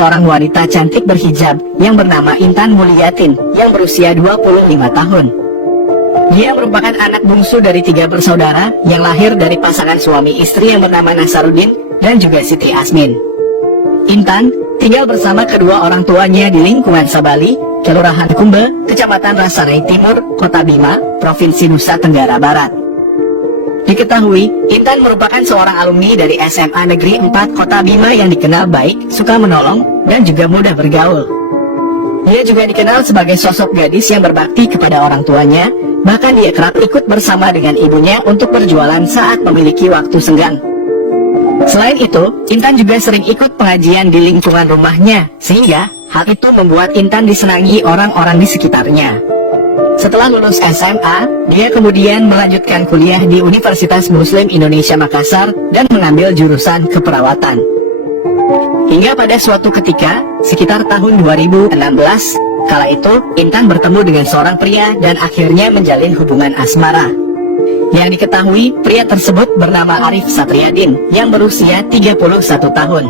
seorang wanita cantik berhijab yang bernama Intan Mulyatin yang berusia 25 tahun. Dia merupakan anak bungsu dari 3 bersaudara yang lahir dari pasangan suami istri yang bernama Nasaruddin dan juga Siti Asmin. Intan tinggal bersama kedua orang tuanya di lingkungan Sabali, Kelurahan Kumbe, Kecamatan Rasarai Timur, Kota Bima, Provinsi Nusa Tenggara Barat. Diketahui, Intan merupakan seorang alumni dari SMA Negeri 4 Kota Bima yang dikenal baik, suka menolong, dan juga mudah bergaul. Dia juga dikenal sebagai sosok gadis yang berbakti kepada orang tuanya, bahkan dia kerap ikut bersama dengan ibunya untuk berjualan saat memiliki waktu senggang. Selain itu, Intan juga sering ikut pengajian di lingkungan rumahnya, sehingga hal itu membuat Intan disenangi orang-orang di sekitarnya. Setelah lulus SMA, dia kemudian melanjutkan kuliah di Universitas Muslim Indonesia Makassar dan mengambil jurusan keperawatan. Hingga pada suatu ketika, sekitar tahun 2016, kala itu Intan bertemu dengan seorang pria dan akhirnya menjalin hubungan asmara. Yang diketahui, pria tersebut bernama Arif Satriadin yang berusia 31 tahun.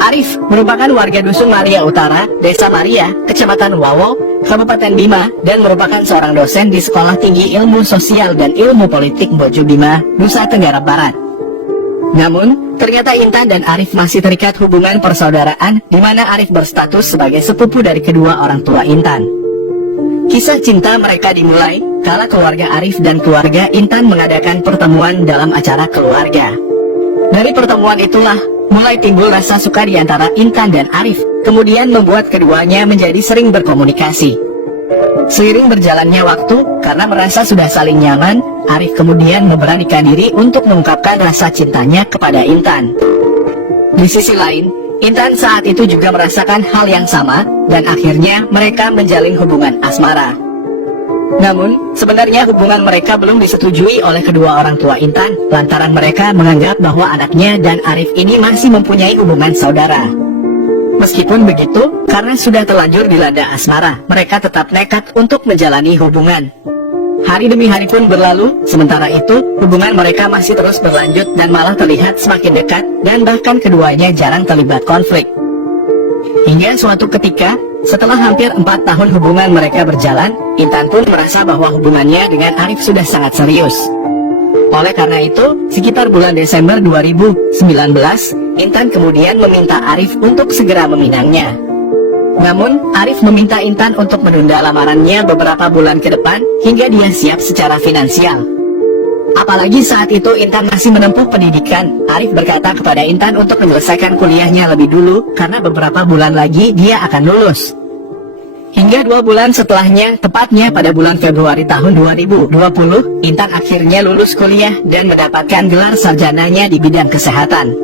Arif merupakan warga Dusun Maria Utara, Desa Maria, Kecamatan Wawo, Kabupaten Bima, dan merupakan seorang dosen di Sekolah Tinggi Ilmu Sosial dan Ilmu Politik Bojo Bima, Nusa Tenggara Barat. Namun, ternyata Intan dan Arif masih terikat hubungan persaudaraan, di mana Arif berstatus sebagai sepupu dari kedua orang tua Intan. Kisah cinta mereka dimulai kala keluarga Arif dan keluarga Intan mengadakan pertemuan dalam acara keluarga. Dari pertemuan itulah mulai timbul rasa suka di antara Intan dan Arif, kemudian membuat keduanya menjadi sering berkomunikasi. Seiring berjalannya waktu, karena merasa sudah saling nyaman, Arif kemudian memberanikan diri untuk mengungkapkan rasa cintanya kepada Intan. Di sisi lain, Intan saat itu juga merasakan hal yang sama, dan akhirnya mereka menjalin hubungan asmara. Namun, sebenarnya hubungan mereka belum disetujui oleh kedua orang tua Intan, lantaran mereka menganggap bahwa anaknya dan Arif ini masih mempunyai hubungan saudara. Meskipun begitu, karena sudah terlanjur dilanda asmara, mereka tetap nekat untuk menjalani hubungan. Hari demi hari pun berlalu, sementara itu, hubungan mereka masih terus berlanjut dan malah terlihat semakin dekat, dan bahkan keduanya jarang terlibat konflik. Hingga suatu ketika, setelah hampir 4 tahun hubungan mereka berjalan, Intan pun merasa bahwa hubungannya dengan Arif sudah sangat serius. Oleh karena itu, sekitar bulan Desember 2019, Intan kemudian meminta Arif untuk segera meminangnya. Namun, Arif meminta Intan untuk menunda lamarannya beberapa bulan ke depan, hingga dia siap secara finansial. Apalagi saat itu Intan masih menempuh pendidikan, Arif berkata kepada Intan untuk menyelesaikan kuliahnya lebih dulu, karena beberapa bulan lagi dia akan lulus. Hingga 2 bulan setelahnya, tepatnya pada bulan Februari tahun 2020, Intan akhirnya lulus kuliah dan mendapatkan gelar sarjananya di bidang kesehatan.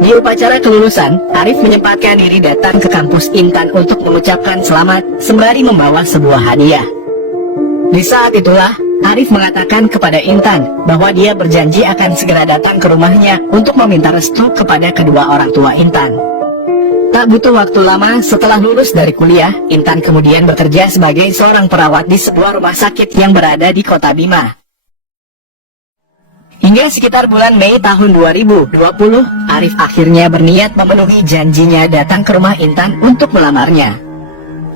Di upacara kelulusan, Arif menyempatkan diri datang ke kampus Intan untuk mengucapkan selamat, sembari membawa sebuah hadiah. Di saat itulah, Arif mengatakan kepada Intan bahwa dia berjanji akan segera datang ke rumahnya untuk meminta restu kepada kedua orang tua Intan. Tak butuh waktu lama setelah lulus dari kuliah, Intan kemudian bekerja sebagai seorang perawat di sebuah rumah sakit yang berada di Kota Bima. Hingga sekitar bulan Mei tahun 2020, Arif akhirnya berniat memenuhi janjinya datang ke rumah Intan untuk melamarnya.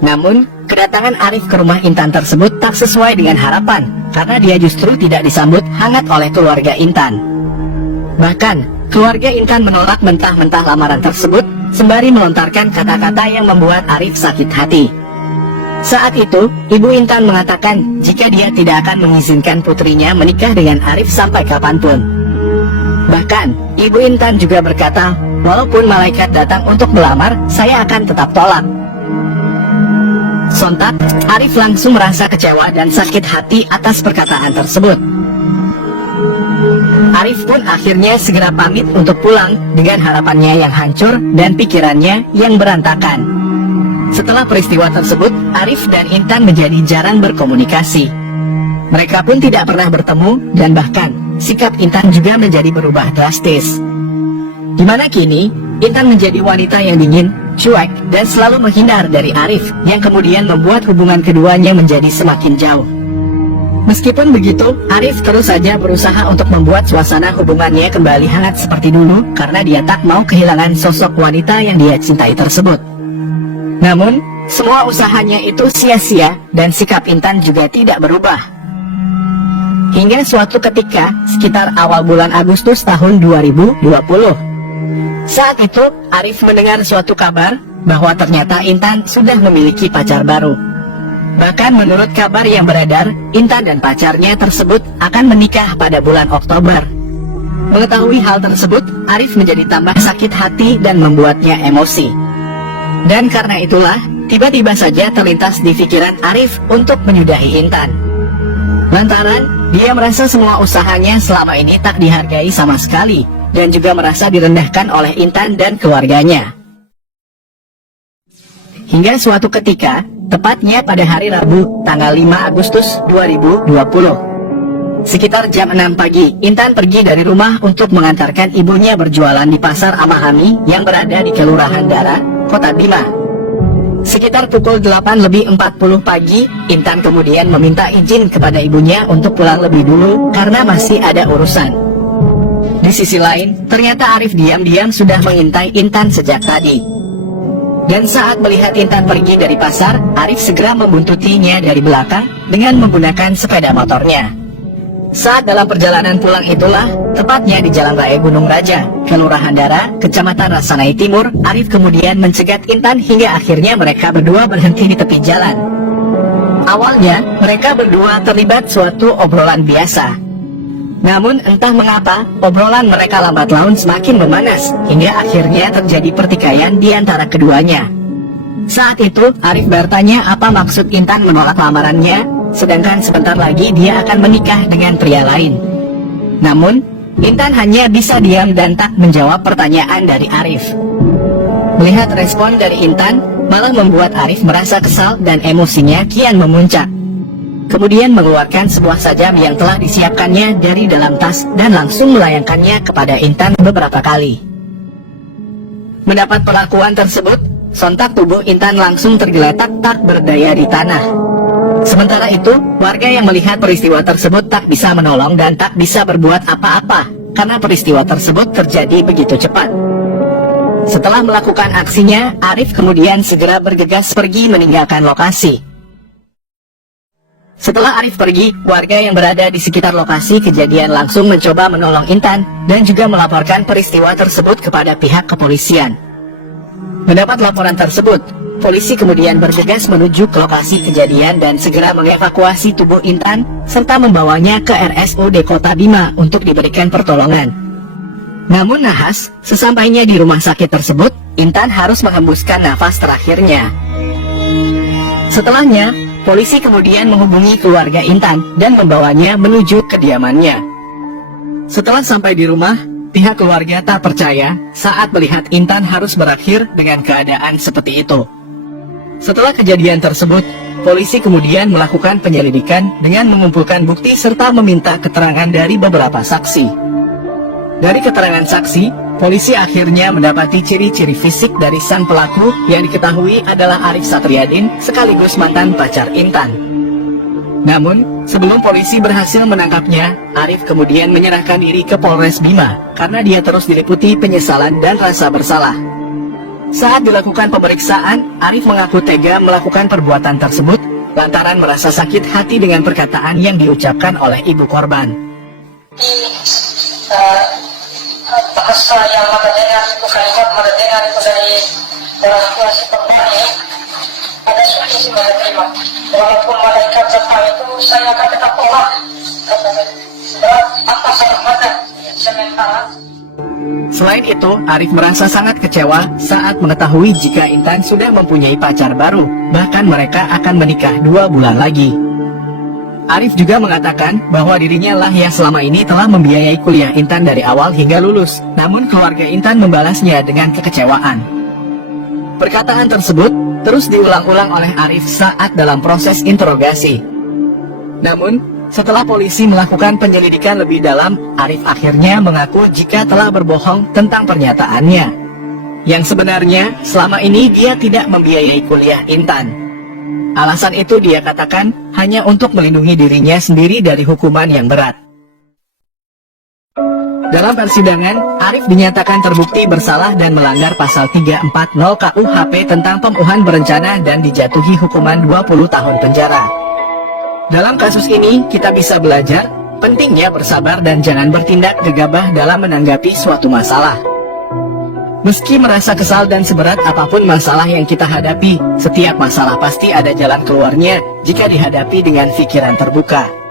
Namun, kedatangan Arif ke rumah Intan tersebut tak sesuai dengan harapan, karena dia justru tidak disambut hangat oleh keluarga Intan. Bahkan, keluarga Intan menolak mentah-mentah lamaran tersebut, sembari melontarkan kata-kata yang membuat Arif sakit hati. Saat itu, Ibu Intan mengatakan jika dia tidak akan mengizinkan putrinya menikah dengan Arif sampai kapanpun. Bahkan, Ibu Intan juga berkata, walaupun malaikat datang untuk melamar, saya akan tetap tolak. Sontak, Arif langsung merasa kecewa dan sakit hati atas perkataan tersebut. Arif pun akhirnya segera pamit untuk pulang dengan harapannya yang hancur dan pikirannya yang berantakan. Setelah peristiwa tersebut, Arif dan Intan menjadi jarang berkomunikasi. Mereka pun tidak pernah bertemu, dan bahkan sikap Intan juga menjadi berubah drastis. Dimana kini, Intan menjadi wanita yang dingin, cuek, dan selalu menghindar dari Arif, yang kemudian membuat hubungan keduanya menjadi semakin jauh. Meskipun begitu, Arif terus saja berusaha untuk membuat suasana hubungannya kembali hangat seperti dulu karena dia tak mau kehilangan sosok wanita yang dia cintai tersebut. Namun, semua usahanya itu sia-sia dan sikap Intan juga tidak berubah. Hingga suatu ketika, sekitar awal bulan Agustus tahun 2020. Saat itu, Arif mendengar suatu kabar bahwa ternyata Intan sudah memiliki pacar baru. Bahkan menurut kabar yang beredar, Intan dan pacarnya tersebut akan menikah pada bulan Oktober. Mengetahui hal tersebut, Arif menjadi tambah sakit hati dan membuatnya emosi. Dan karena itulah, tiba-tiba saja terlintas di pikiran Arif untuk menyudahi Intan. Lantaran, dia merasa semua usahanya selama ini tak dihargai sama sekali, dan juga merasa direndahkan oleh Intan dan keluarganya. Hingga suatu ketika, tepatnya pada hari Rabu, tanggal 5 Agustus 2020. Sekitar jam 6 pagi, Intan pergi dari rumah untuk mengantarkan ibunya berjualan di Pasar Amahami yang berada di Kelurahan Dara, Kota Bima. Sekitar pukul 8:40 pagi, Intan kemudian meminta izin kepada ibunya untuk pulang lebih dulu karena masih ada urusan. Di sisi lain, ternyata Arif diam-diam sudah mengintai Intan sejak tadi. Dan saat melihat Intan pergi dari pasar, Arif segera membuntutinya dari belakang dengan menggunakan sepeda motornya. Saat dalam perjalanan pulang itulah, tepatnya di Jalan Raya Gunung Raja, Kelurahan Dara, Kecamatan Rasanai Timur, Arif kemudian mencegat Intan hingga akhirnya mereka berdua berhenti di tepi jalan. Awalnya, mereka berdua terlibat suatu obrolan biasa. Namun entah mengapa, obrolan mereka lambat laun semakin memanas, hingga akhirnya terjadi pertikaian di antara keduanya. Saat itu, Arif bertanya apa maksud Intan menolak lamarannya, sedangkan sebentar lagi dia akan menikah dengan pria lain. Namun, Intan hanya bisa diam dan tak menjawab pertanyaan dari Arif. Melihat respon dari Intan, malah membuat Arif merasa kesal dan emosinya kian memuncak. Kemudian mengeluarkan sebuah sajam yang telah disiapkannya dari dalam tas dan langsung melayangkannya kepada Intan beberapa kali. Mendapat perlakuan tersebut, sontak tubuh Intan langsung tergeletak tak berdaya di tanah. Sementara itu, warga yang melihat peristiwa tersebut tak bisa menolong dan tak bisa berbuat apa-apa karena peristiwa tersebut terjadi begitu cepat. Setelah melakukan aksinya, Arif kemudian segera bergegas pergi meninggalkan lokasi. Setelah Arif pergi, warga yang berada di sekitar lokasi kejadian langsung mencoba menolong Intan dan juga melaporkan peristiwa tersebut kepada pihak kepolisian. Mendapat laporan tersebut, polisi kemudian bergegas menuju ke lokasi kejadian dan segera mengevakuasi tubuh Intan serta membawanya ke RSUD Kota Bima untuk diberikan pertolongan. Namun nahas, sesampainya di rumah sakit tersebut, Intan harus menghembuskan nafas terakhirnya. Setelahnya, polisi kemudian menghubungi keluarga Intan dan membawanya menuju kediamannya. Setelah sampai di rumah, pihak keluarga tak percaya saat melihat Intan harus berakhir dengan keadaan seperti itu. Setelah kejadian tersebut, polisi kemudian melakukan penyelidikan dengan mengumpulkan bukti serta meminta keterangan dari beberapa saksi. Dari keterangan saksi, polisi akhirnya mendapati ciri-ciri fisik dari sang pelaku yang diketahui adalah Arif Satriadin sekaligus mantan pacar Intan. Namun, sebelum polisi berhasil menangkapnya, Arif kemudian menyerahkan diri ke Polres Bima karena dia terus diliputi penyesalan dan rasa bersalah. Saat dilakukan pemeriksaan, Arif mengaku tega melakukan perbuatan tersebut lantaran merasa sakit hati dengan perkataan yang diucapkan oleh ibu korban. Bahasa yang mendengar itu kalimat mendengar itu dari orang tua si perempuan ini ada suatu sih mereka terima. Walaupun malaikat datang itu saya akan tetap tolak. Berat apa sahabatnya sementara. Selain itu, Arif merasa sangat kecewa saat mengetahui jika Intan sudah mempunyai pacar baru, bahkan mereka akan menikah 2 bulan lagi. Arif juga mengatakan bahwa dirinya lah yang selama ini telah membiayai kuliah Intan dari awal hingga lulus, namun keluarga Intan membalasnya dengan kekecewaan. Perkataan tersebut terus diulang-ulang oleh Arif saat dalam proses interogasi. Namun, setelah polisi melakukan penyelidikan lebih dalam, Arif akhirnya mengaku jika telah berbohong tentang pernyataannya. Yang sebenarnya, selama ini dia tidak membiayai kuliah Intan. Alasan itu dia katakan hanya untuk melindungi dirinya sendiri dari hukuman yang berat. Dalam persidangan, Arif dinyatakan terbukti bersalah dan melanggar pasal 340 KUHP tentang pembunuhan berencana dan dijatuhi hukuman 20 tahun penjara. Dalam kasus ini, kita bisa belajar pentingnya bersabar dan jangan bertindak gegabah dalam menanggapi suatu masalah. Meski merasa kesal dan seberat apapun masalah yang kita hadapi, setiap masalah pasti ada jalan keluarnya jika dihadapi dengan pikiran terbuka.